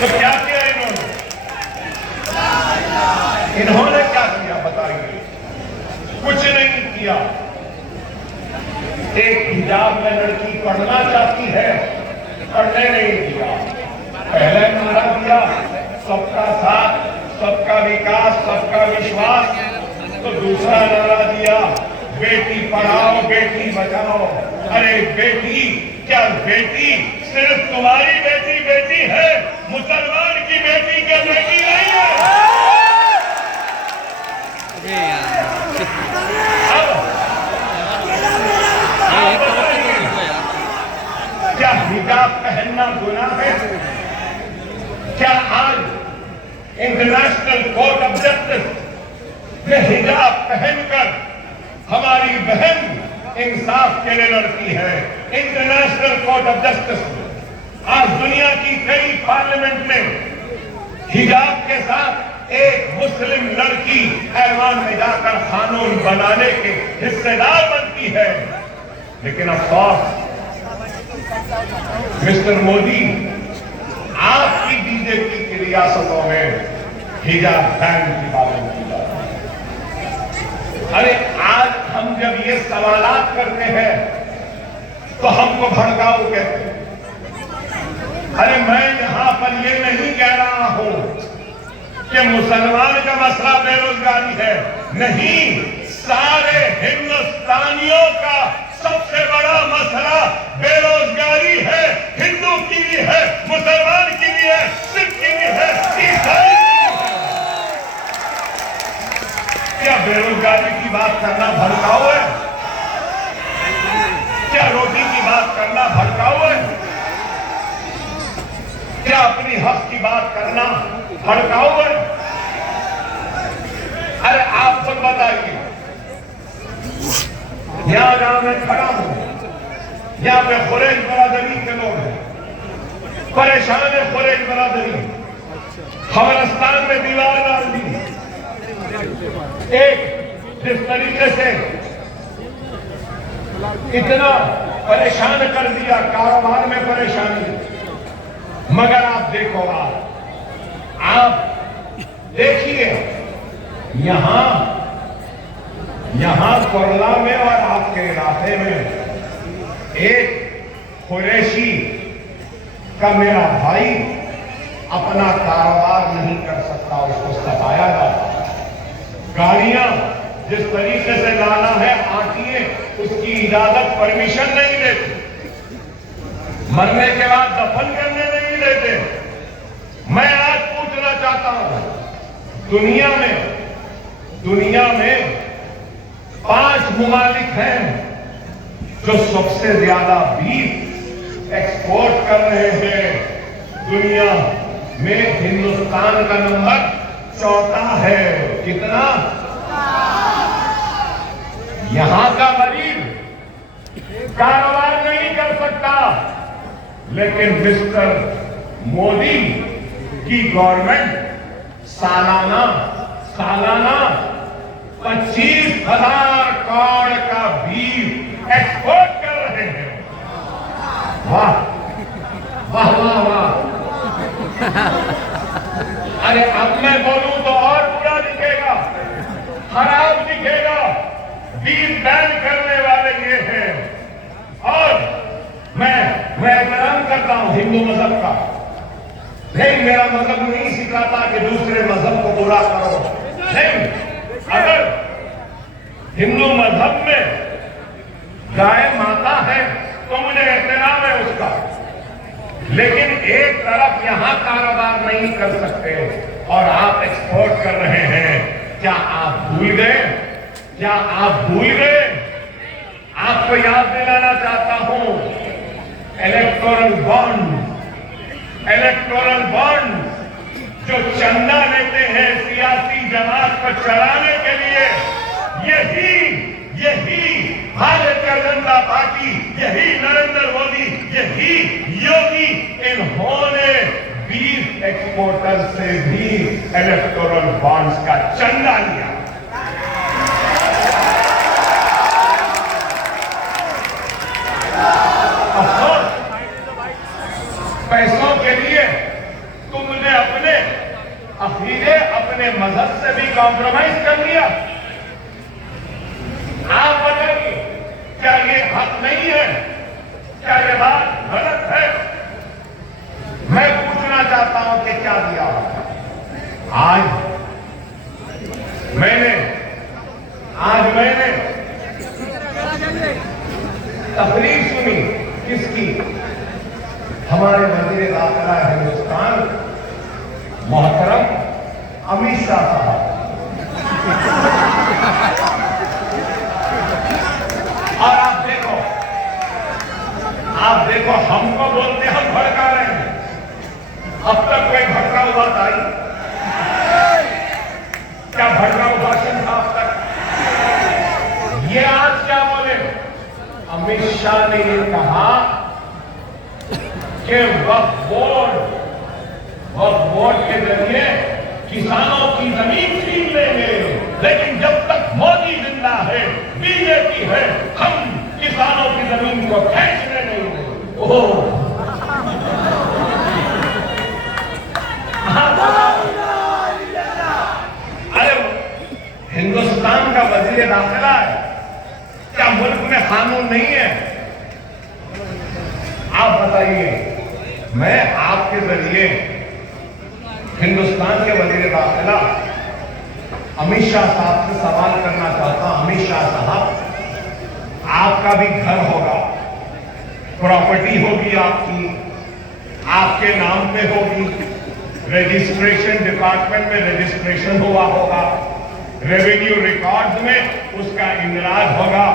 تو کیا کیا انہوں نے کیا کیا بتائیے؟ کچھ نہیں کیا. ایک حجاب میں لڑکی پڑھنا چاہتی ہے، پڑھنے نہیں دیا. پہلے نعرہ دیا سب کا ساتھ، سب کا وکاس، سب کا وشواس. تو دوسرا نعرہ دیا بیٹی پڑھاؤ بیٹی بچاؤ. ارے بیٹی، کیا بیٹی صرف تمہاری بیٹی بیٹی ہے؟ مسلمان کی بیٹی کیا بیٹی نہیں ہے؟ کیا حجاب پہننا گناہ ہے؟ کیا آج انٹرنیشنل کورٹ آف جسٹس میں حجاب پہن کر ہماری بہن انصاف کے لیے لڑتی ہے؟ انٹرنیشنل کورٹ آف جسٹس میں آج دنیا کی کئی پارلیمنٹ میں حجاب کے ساتھ ایک مسلم لڑکی ایوان میں جا کر قانون بنانے کے حصے دار بنتی ہے. لیکن افسوس مسٹر مودی، آپ کی بی جے پی کی ریاستوں میں حجاب بین کی باتیں کی جاتی ہیں. ارے آج ہم جب یہ سوالات کرتے ہیں تو ہم کو بھڑکاؤ کہتے ہیں. ارے میں یہاں پر یہ نہیں کہہ رہا ہوں کہ مسلمان کا مسئلہ بے روزگاری ہے. نہیں، سارے ہندوستانیوں کا سب سے بڑا مسئلہ بے روزگاری ہے. ہندو کی بھی ہے، مسلمان کی بھی ہے، سکھ کی بھی ہے، عیسائی کی بھی ہے. کیا بے روزگاری کی بات کرنا بھڑکاؤ ہے؟ کیا روٹی کی بات کرنا بھڑکاؤ ہے؟ کیا اپنی حق کی بات کرنا بھڑکاؤ ہے؟ ارے آپ خود بتائیے، یہاں جہاں میں کھڑا ہوں یہاں پہ قریش برادری کے لوگ ہیں، پریشان ہے قریش برادری. خبرستان میں دیوار ڈال دی. ایک جس طریقے سے اتنا پریشان کر دیا، کاروبار میں پریشانی. مگر آپ دیکھو، آپ دیکھیے یہاں کرلا میں اور آپ کے علاقے میں ایک قریشی کا میرا بھائی اپنا کاروبار نہیں کر سکتا، اس کو ستایا جاتا. گاڑیاں جس طریقے سے لانا ہے آتی ہے، اس کی اجازت پرمیشن نہیں دیتی. مرنے کے بعد دفن کرنے نہیں دیتے. میں آج پوچھنا چاہتا ہوں، دنیا میں 5 ممالک ہیں جو سب سے زیادہ بیف ایکسپورٹ کر رہے ہیں. دنیا میں ہندوستان کا نمبر 4 ہے. کتنا؟ یہاں کا غریب کاروبار نہیں کر سکتا، لیکن مسٹر مودی کی گورنمنٹ سالانہ 25,000 کروڑ کا بیف ایکسپورٹ کر رہے ہیں. واہ واہ واہ واہ. ارے اب میں بولوں تو اور برا دکھے گا، خراب دکھے گا. بیف بین کرنے والے یہ ہیں. اور میں احترام کرتا ہوں ہندو مذہب کا، لیکن میرا مذہب نہیں سکھاتا کہ دوسرے مذہب کو برا کرو. لیکن اگر ہندو مذہب میں گائے ماتا ہے تو مجھے احترام ہے اس کا، لیکن ایک طرف یہاں کاروبار نہیں کر سکتے اور آپ ایکسپورٹ کر رہے ہیں. کیا آپ بھول گئے؟ آپ کو یاد دلانا چاہتا ہوں، الیکٹورل بانڈ جو چندہ لیتے ہیں سیاسی جماعت کو چلانے کے لیے، یہی بھارتیہ جنتا پارٹی، یہی نریندر مودی، یہی یوگی، انہوں نے بیف ایکسپورٹر سے بھی الیکٹورل بانڈز کا چندہ لیا. پیسوں کے لیے تم نے اپنے عقیدے اپنے مذہب سے بھی کمپرومائز کر لیا. آپ بتائیے کیا یہ حق نہیں ہے؟ کیا یہ بات غلط ہے؟ میں پوچھنا چاہتا ہوں کہ کیا دیا آج میں نے تقریر سنی کس کی؟ ہمارے وزیر داخلہ ہندوستان محترم امت شاہ صاحب. اور آپ دیکھو ہم کو بولتے ہم بھڑکا رہے ہیں. اب تک کوئی بھڑکا ہوا تھا؟ کیا بھڑکا ہوا بھاشن تھا اب تک؟ یہ آج کیا بولے؟ امت شاہ نے یہ کہا کہ وقف بورڈ کے ذریعے کسانوں کی زمین چھین لیں گے، لیکن جب تک مودی زندہ ہے، بی جے پی ہے، ہم کسانوں کی زمین کو کھینچنے نہیں دیں گے. ارے ہندوستان کا وزیر داخلہ ہے، کیا ملک میں قانون نہیں ہے؟ آپ بتائیے. میں آپ کے ذریعے ہندوستان کے وزیر داخلہ امت شاہ صاحب سے سوال کرنا چاہتا ہوں. امت شاہ صاحب، آپ کا بھی گھر ہوگا، پراپرٹی ہوگی آپ کی، آپ کے نام پہ ہوگی، رجسٹریشن ڈپارٹمنٹ میں رجسٹریشن ہوا ہوگا، ریونیو ریکارڈز میں اس کا اندراج ہوگا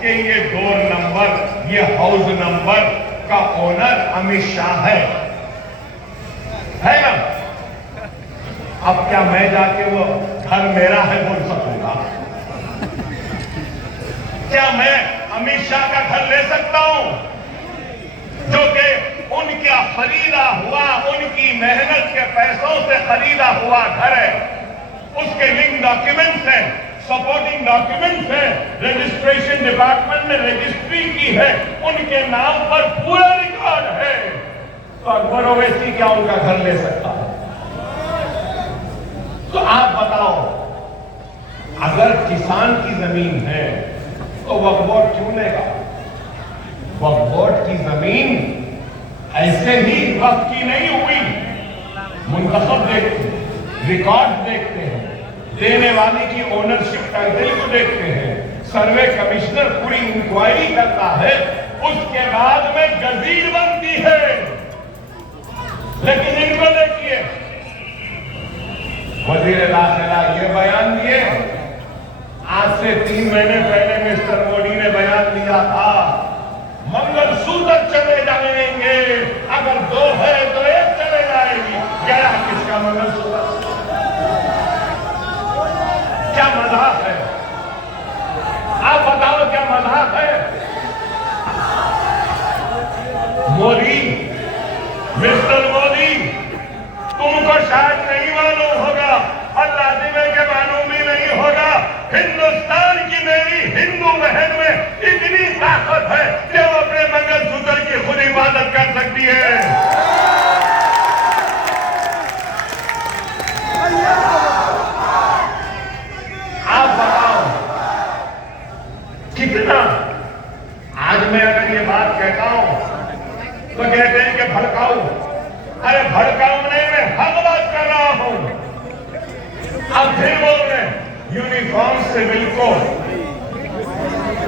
کہ یہ ڈور نمبر، یہ ہاؤس نمبر کا اونر امت شاہ ہے نا؟ اب کیا میں جا کے وہ گھر میرا ہے بول سکوں گا؟ کیا میں امت شاہ کا گھر لے سکتا ہوں جو کہ ان کا خریدا ہوا، ان کی محنت کے پیسوں سے خریدا ہوا گھر ہے؟ اس کے لنک ڈاکیومنٹس ہیں، سپورٹنگ ڈاکیومنٹس ہیں، رجسٹریشن ڈپارٹمنٹ نے رجسٹری کی ہے، ان کے نام پر پورا ریکارڈ ہے. تو اکبر اویسی کیا ان کا گھر لے سکتا ہے؟ تو آپ بتاؤ، اگر کسان کی زمین ہے تو وقف بورڈ کیوں لے گا؟ وقف بورڈ کی زمین ایسے ہی وقف کی نہیں ہوئی. منتخب دیکھتے ہیں، ریکارڈ دیکھتے ہیں، دینے والے کی اونرشپ ٹائٹل کو دیکھتے ہیں، سروے کمشنر پوری انکوائری کرتا ہے، اس کے بعد میں گزیر بنتی ہے. لیکن ان کو دیکھیے، وزیر داخلہ یہ بیان دیے. آج سے 3 مہینے پہلے مسٹر مودی نے بیان دیا تھا منگل سوتر چلے جائیں گے، اگر 2 ہے تو 1 چلے جائے گی. گیا کس کا منگل سوتر؟ کیا مذاق ہے؟ آپ بتاؤ کیا مذاق ہے؟ مودی، مسٹر مودی، تم کو شاید نہیں معلوم ہوگا اور لازمے کے معلوم بھی نہیں ہوگا، ہندوستان کی میری ہندو بہن میں اتنی طاقت ہے کہ وہ اپنے منگل سوتر کی خود حفاظت کر سکتی ہے. آپ بتاؤ کتنا. آج میں اگر یہ بات کہتا ہوں تو کہتے ہیں کہ بھڑکاؤ. ارے بھڑکاؤ نہیں، میں حق بات کر رہا ہوں. اب پھر بول رہے ہیں uniform civil code,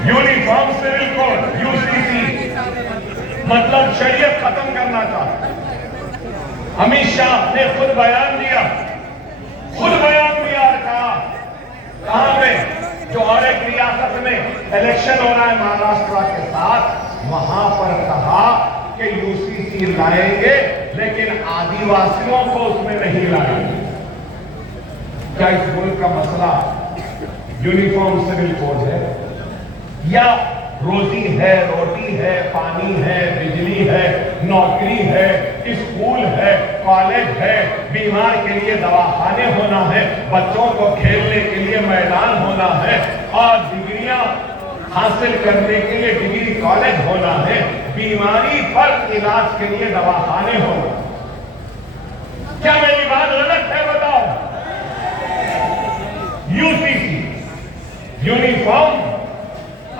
uniform civil code UCC مطلب شریعت ختم کرنا چاہتا. امت شاہ نے خود بیان دیا اور کہا کہاں پہ جو اور ایک ریاست میں الیکشن ہو رہا ہے مہاراشٹرا کے ساتھ، وہاں پر کہا کہ UCC لائیں گے لیکن آدیواسیوں کو اس میں نہیں لائیں گے. کیا اس ملک کا مسئلہ یونیفارم سول کوڈ ہے یا روزی ہے، روٹی ہے، پانی ہے، بجلی ہے، نوکری ہے، اسکول ہے، کالج ہے، بیمار کے لیے دواخانے ہونا ہے، بچوں کو کھیلنے کے لیے میدان ہونا ہے، اور ڈگریاں حاصل کرنے کے لیے ڈگری کالج ہونا ہے، بیماری پر علاج کے لیے دواخانے ہونا.